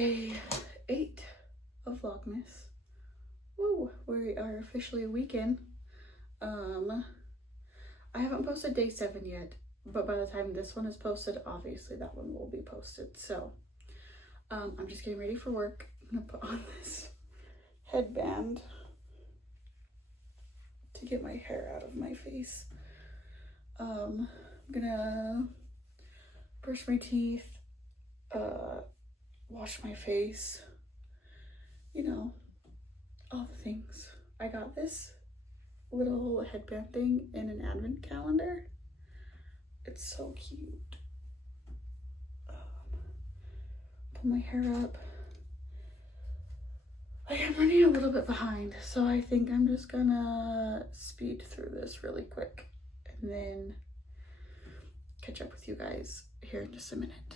day 8 of Vlogmas. Woo! We are officially a week in. I haven't posted day 7 yet, but by the time this one is posted, obviously that one will be posted. So I'm just getting ready for work. I'm gonna put on this headband to get my hair out of my face. I'm gonna brush my teeth, wash my face, you know, all the things. I got this little headband thing in an advent calendar. It's so cute. Pull my hair up. I am running a little bit behind, so I think I'm just gonna speed through this really quick and then catch up with you guys here in just a minute.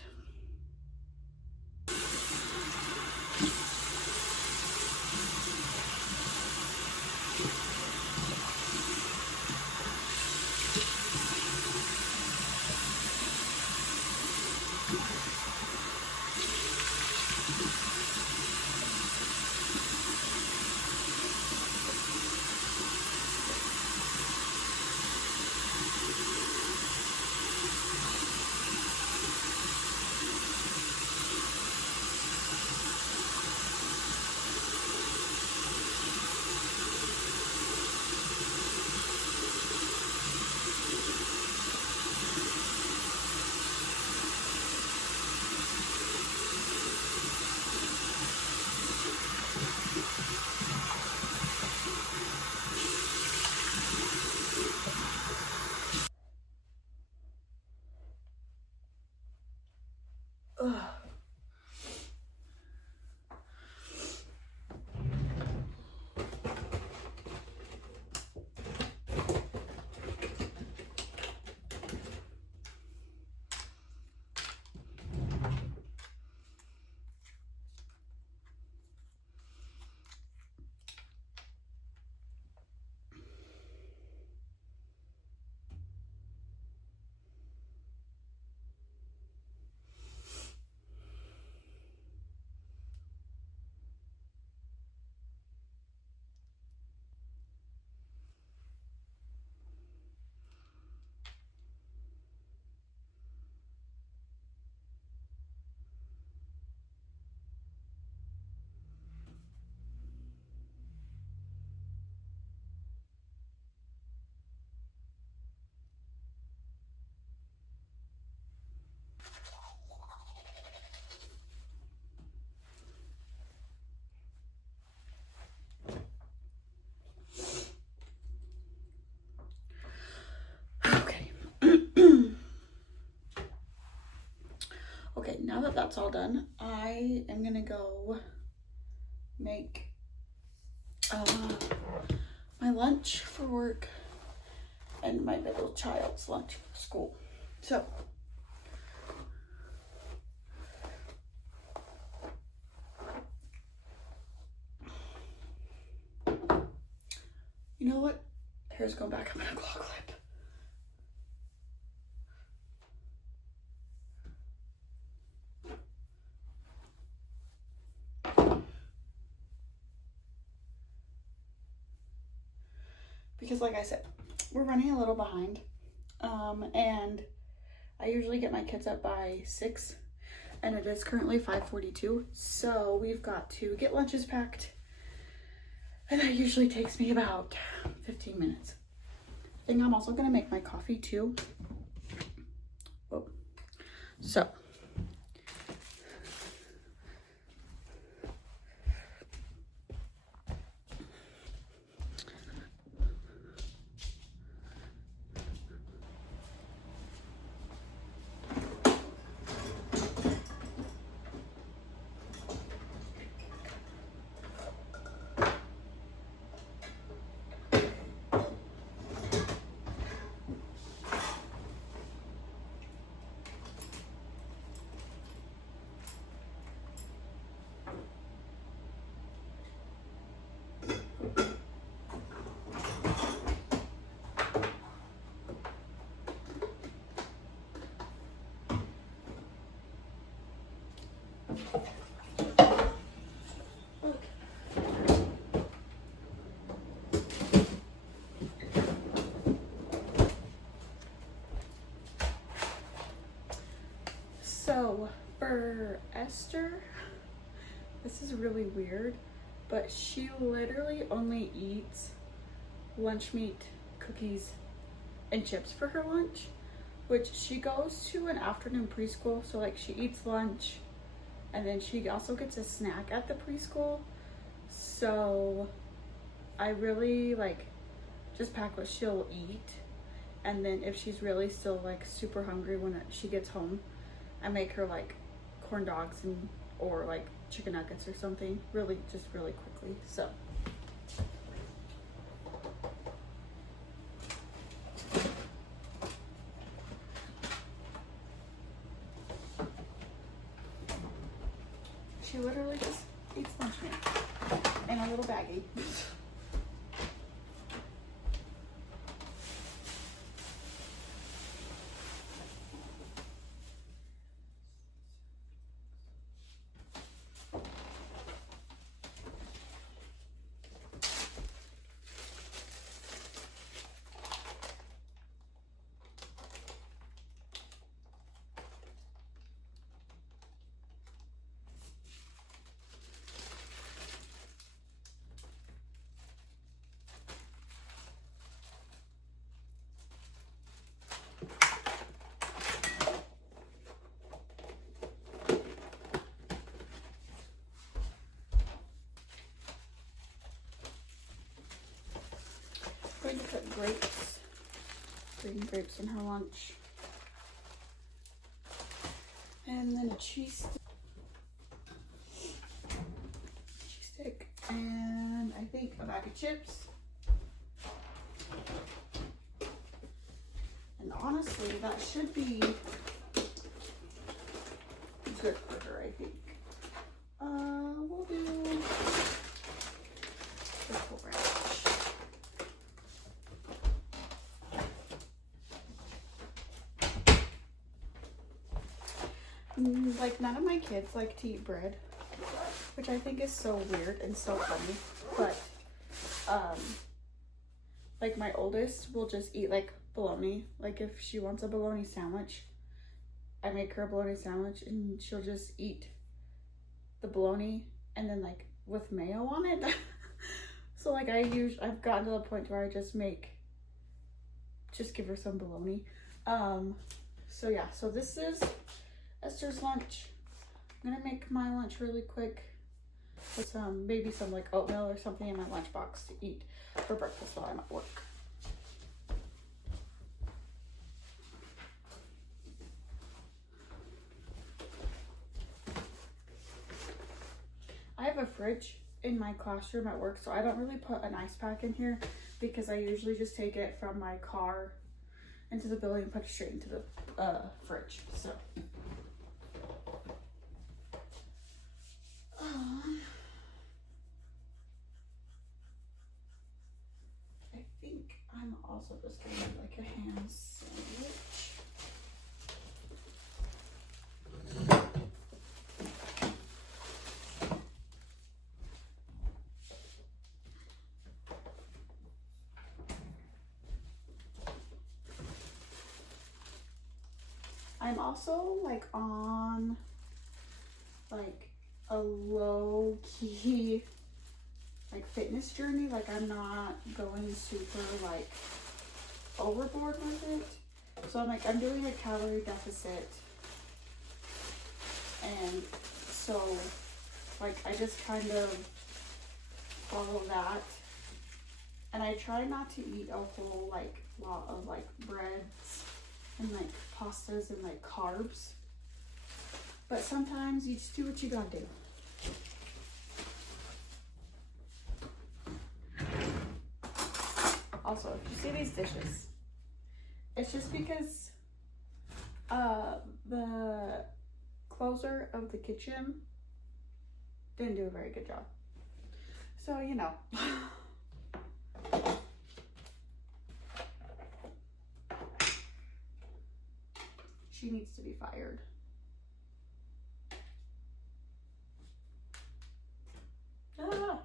Ugh. Okay. Okay, now that that's all done, I am gonna go make my lunch for work and my middle child's lunch for school. So you know what? Hair's going back up in a claw clip. Because like I said, we're running a little behind. And I usually get my kids up by 6 and it is currently 5:42. So we've got to get lunches packed. And that usually takes me about 15 minutes. I think I'm also gonna make my coffee too. Whoa. So. for Esther, this is really weird, but she literally only eats lunch meat, cookies, and chips for her lunch, which she goes to an afternoon preschool, so like she eats lunch and then she also gets a snack at the preschool. So I really like just pack what she'll eat, and then if she's really still like super hungry when she gets home, I make her like corn dogs and or like chicken nuggets or something really quickly. So she literally just eats lunch meat in a little baggie. I'm going to put green grapes in her lunch. And then a cheese stick, and I think a bag of chips. And honestly, that should be good for her, I think. We'll do Triple Ranch. Like, none of my kids like to eat bread, which I think is so weird and so funny, but like my oldest will just eat like bologna. Like if she wants a bologna sandwich, I make her a bologna sandwich and she'll just eat the bologna and then like with mayo on it. So like I've gotten to the point where I just give her some bologna. So yeah, so this is Esther's lunch. I'm gonna make my lunch really quick with maybe some like oatmeal or something in my lunchbox to eat for breakfast while I'm at work. I have a fridge in my classroom at work, so I don't really put an ice pack in here because I usually just take it from my car into the building and put it straight into the fridge. So I think I'm also just gonna make like a ham sandwich. I'm also like on like a low key like fitness journey. Like I'm not going super like overboard with it. So I'm doing a calorie deficit, and so like I just kind of follow that, and I try not to eat a whole like lot of like breads and like pastas and like carbs, but sometimes you just do what you gotta do. Also, if you see these dishes, it's just because the closer of the kitchen didn't do a very good job. So, you know. She needs to be fired. Ah.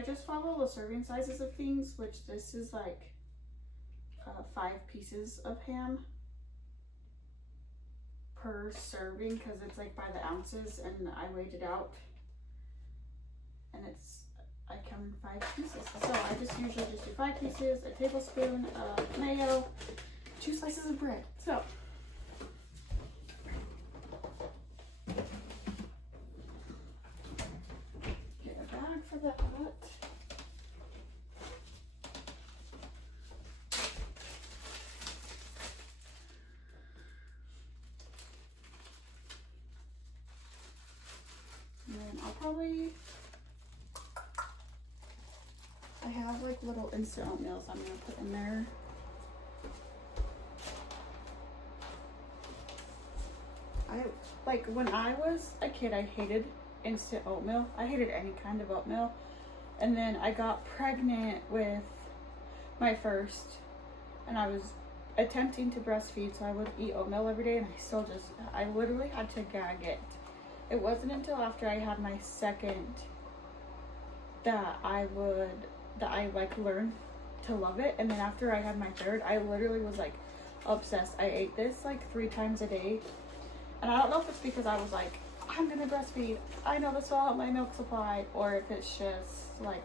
I just follow the serving sizes of things, which this is like 5 pieces of ham per serving because it's like by the ounces, and I weighed it out, and I counted 5 pieces. So I just usually just do 5 pieces, a tablespoon of mayo, 2 slices of bread. So get a bag for that. I have like little instant oatmeals I'm gonna put in there. Like when I was a kid, I hated instant oatmeal. I hated any kind of oatmeal. And then I got pregnant with my first, and I was attempting to breastfeed, so I would eat oatmeal every day, and I literally had to gag it. It wasn't until after I had my second that I like learned to love it. And then after I had my third, I literally was like obsessed. I ate this like 3 times a day. And I don't know if it's because I was like, I'm gonna breastfeed, I know this will help my milk supply, or if it's just like,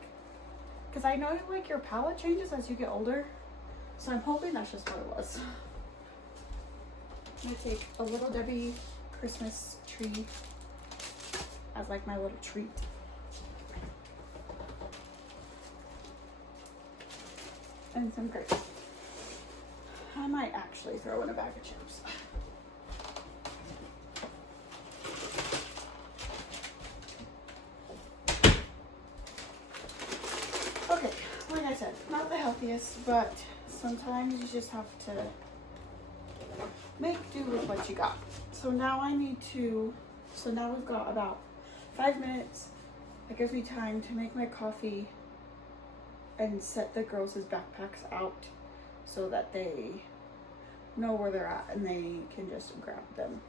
because I know like your palate changes as you get older. So I'm hoping that's just what it was. I'm gonna take a Little Debbie Christmas tree as like my little treat. And some grapes. I might actually throw in a bag of chips. Okay, like I said, not the healthiest, but sometimes you just have to make do with what you got. So now now we've got about 5 minutes. That gives me time to make my coffee and set the girls' backpacks out so that they know where they're at and they can just grab them.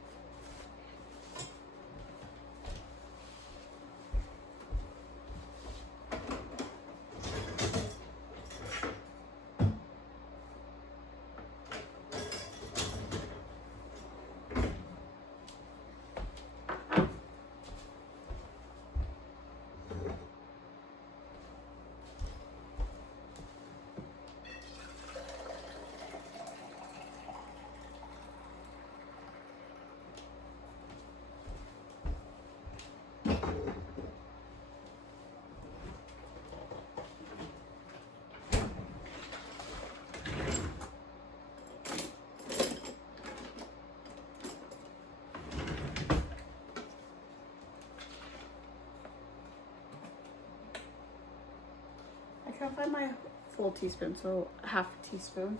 I can't find my full teaspoon, so a half a teaspoon.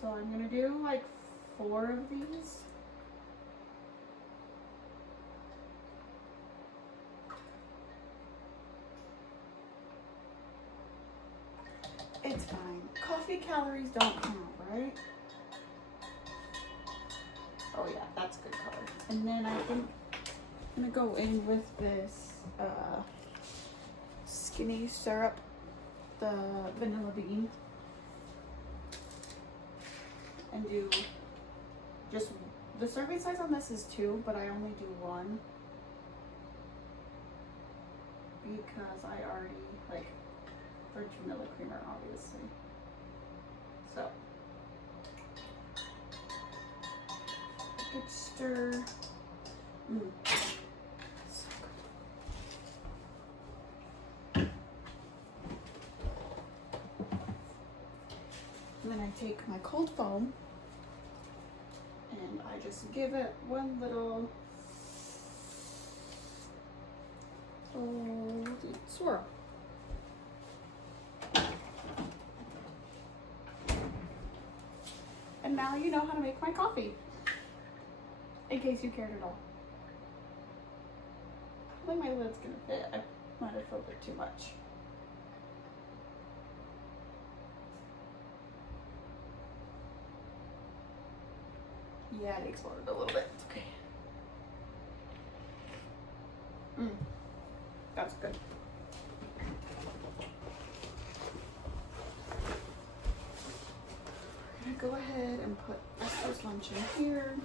So I'm gonna do like 4 of these. It's fine. Coffee calories don't count, right? Oh yeah, that's good color. And then I think I'm gonna go in with this skinny syrup, the vanilla bean, and do just the serving size on this is 2, but I only do 1 because I already like for vanilla creamer, obviously. So good stir. And then I take my cold foam and I just give it one little swirl. And now you know how to make my coffee, in case you cared at all. I think my lid's gonna fit. I might have filled it too much. Yeah, it exploded a little bit. Okay. That's good. go ahead and put Esther's lunch in here.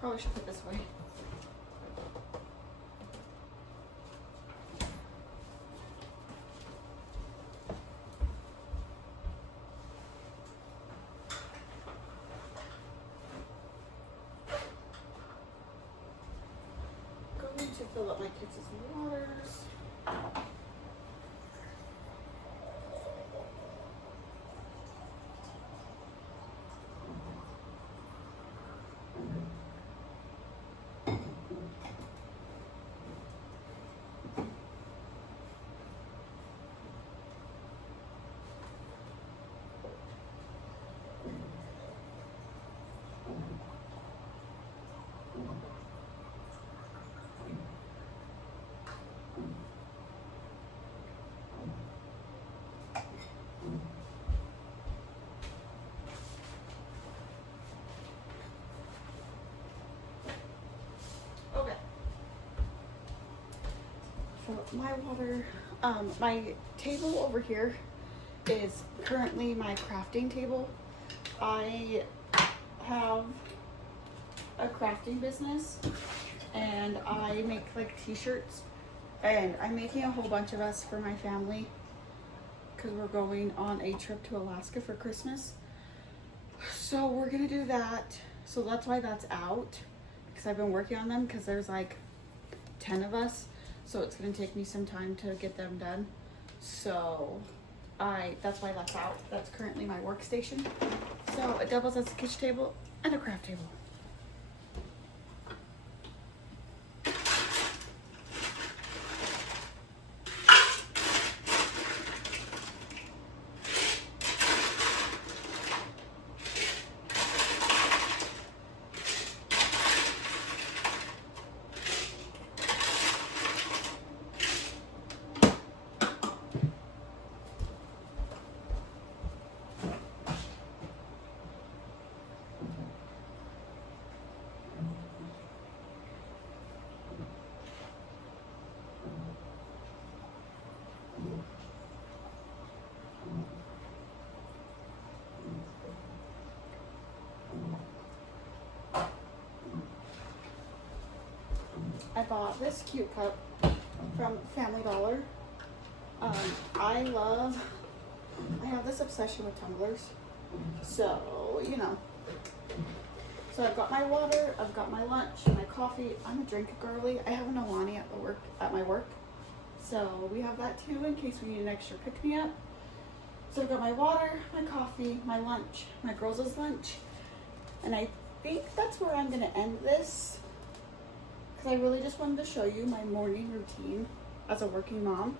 Probably should put this way. Going to fill up my kids' waters. Okay. Fill up my water. My table over here is currently my crafting table. I have a crafting business and I make like t-shirts, and I'm making a whole bunch of us for my family because we're going on a trip to Alaska for Christmas. So we're gonna do that. So that's why that's out, because I've been working on them because there's like 10 of us. So it's gonna take me some time to get them done. So that's why that's out. That's currently my workstation. So it doubles as a kitchen table and a craft table. I bought this cute cup from Family Dollar. I have this obsession with tumblers. So, you know. So I've got my water, I've got my lunch, my coffee. I'm a drink girly. I have an Alani at my work. So we have that too in case we need an extra pick-me-up. So I've got my water, my coffee, my lunch, my girls' lunch. And I think that's where I'm gonna end this, because I really just wanted to show you my morning routine as a working mom.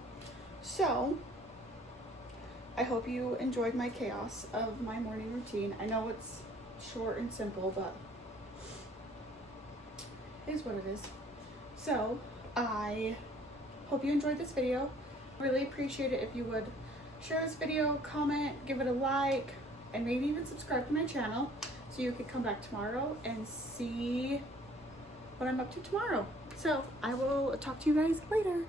So I hope you enjoyed my chaos of my morning routine. I know it's short and simple, but it is what it is. So I hope you enjoyed this video. Really appreciate it if you would share this video, comment, give it a like, and maybe even subscribe to my channel so you could come back tomorrow and see what I'm up to tomorrow. So I will talk to you guys later.